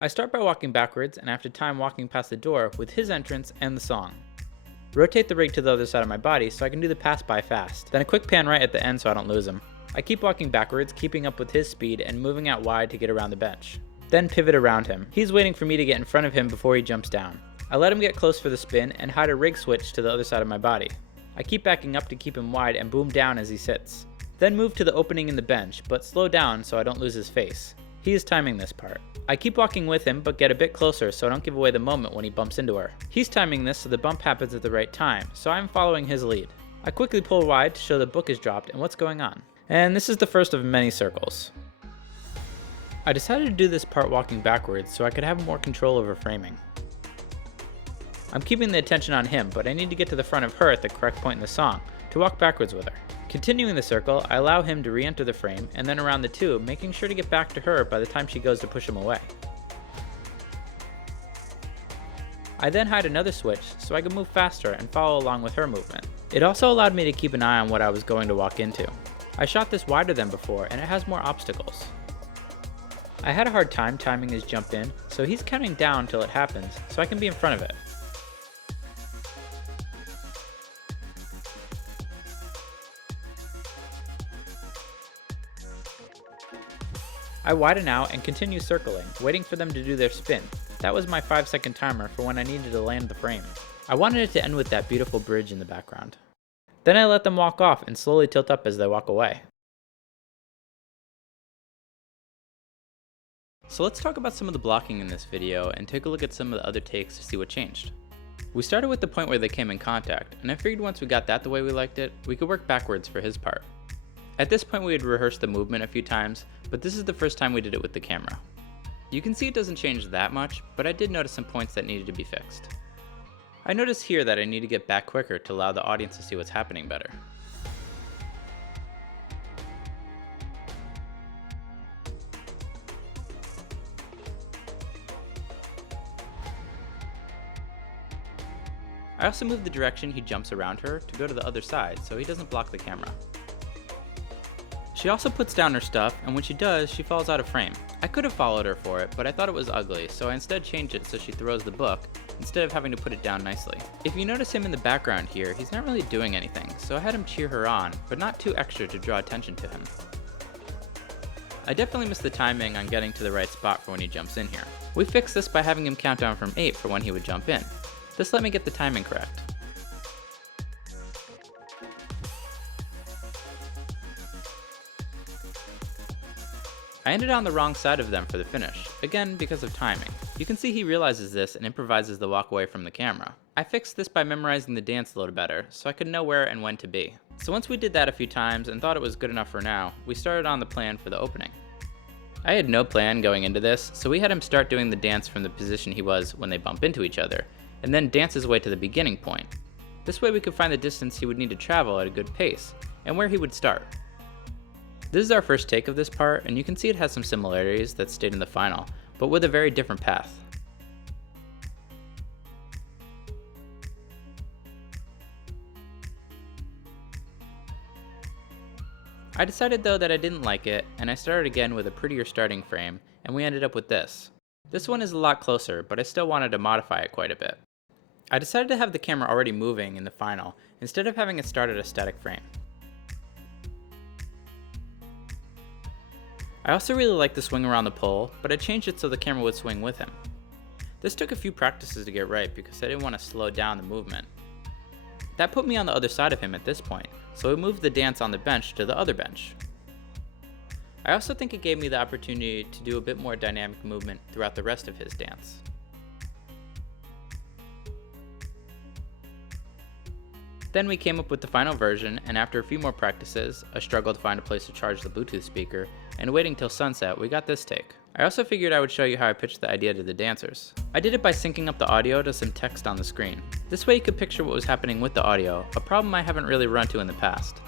I start by walking backwards and after time walking past the door with his entrance and the song. Rotate the rig to the other side of my body so I can do the pass by fast, then a quick pan right at the end so I don't lose him. I keep walking backwards, keeping up with his speed and moving out wide to get around the bench. Then pivot around him. He's waiting for me to get in front of him before he jumps down. I let him get close for the spin and hide a rig switch to the other side of my body. I keep backing up to keep him wide and boom down as he sits. Then move to the opening in the bench, but slow down so I don't lose his face. He is timing this part. I keep walking with him but get a bit closer so I don't give away the moment when he bumps into her. He's timing this so the bump happens at the right time, so I'm following his lead. I quickly pull wide to show the book is dropped and what's going on. And this is the first of many circles. I decided to do this part walking backwards so I could have more control over framing. I'm keeping the attention on him, but I need to get to the front of her at the correct point in the song to walk backwards with her. Continuing the circle, I allow him to re-enter the frame and then around the tube, making sure to get back to her by the time she goes to push him away. I then hide another switch so I can move faster and follow along with her movement. It also allowed me to keep an eye on what I was going to walk into. I shot this wider than before and it has more obstacles. I had a hard time timing his jump in, so he's counting down till it happens so I can be in front of it. I widen out and continue circling, waiting for them to do their spin. That was my 5-second timer for when I needed to land the frame. I wanted it to end with that beautiful bridge in the background. Then I let them walk off and slowly tilt up as they walk away. So let's talk about some of the blocking in this video and take a look at some of the other takes to see what changed. We started with the point where they came in contact, and I figured once we got that the way we liked it, we could work backwards for his part. At this point we had rehearsed the movement a few times, but this is the first time we did it with the camera. You can see it doesn't change that much, but I did notice some points that needed to be fixed. I noticed here that I need to get back quicker to allow the audience to see what's happening better. I also moved the direction he jumps around her to go to the other side so he doesn't block the camera. She also puts down her stuff, and when she does, she falls out of frame. I could have followed her for it, but I thought it was ugly, so I instead changed it so she throws the book, instead of having to put it down nicely. If you notice him in the background here, he's not really doing anything, so I had him cheer her on, but not too extra to draw attention to him. I definitely missed the timing on getting to the right spot for when he jumps in here. We fixed this by having him count down from 8 for when he would jump in. This let me get the timing correct. I ended on the wrong side of them for the finish, again because of timing. You can see he realizes this and improvises the walk away from the camera. I fixed this by memorizing the dance a little better, so I could know where and when to be. So once we did that a few times and thought it was good enough for now, we started on the plan for the opening. I had no plan going into this, so we had him start doing the dance from the position he was when they bump into each other, and then dance his way to the beginning point. This way we could find the distance he would need to travel at a good pace, and where he would start. This is our first take of this part, and you can see it has some similarities that stayed in the final, but with a very different path. I decided though that I didn't like it, and I started again with a prettier starting frame, and we ended up with this. This one is a lot closer, but I still wanted to modify it quite a bit. I decided to have the camera already moving in the final, instead of having it start at a static frame. I also really liked the swing around the pole, but I changed it so the camera would swing with him. This took a few practices to get right because I didn't want to slow down the movement. That put me on the other side of him at this point, so we moved the dance on the bench to the other bench. I also think it gave me the opportunity to do a bit more dynamic movement throughout the rest of his dance. Then we came up with the final version, and after a few more practices, a struggle to find a place to charge the Bluetooth speaker, and waiting till sunset, we got this take. I also figured I would show you how I pitched the idea to the dancers. I did it by syncing up the audio to some text on the screen. This way you could picture what was happening with the audio, a problem I haven't really run into in the past.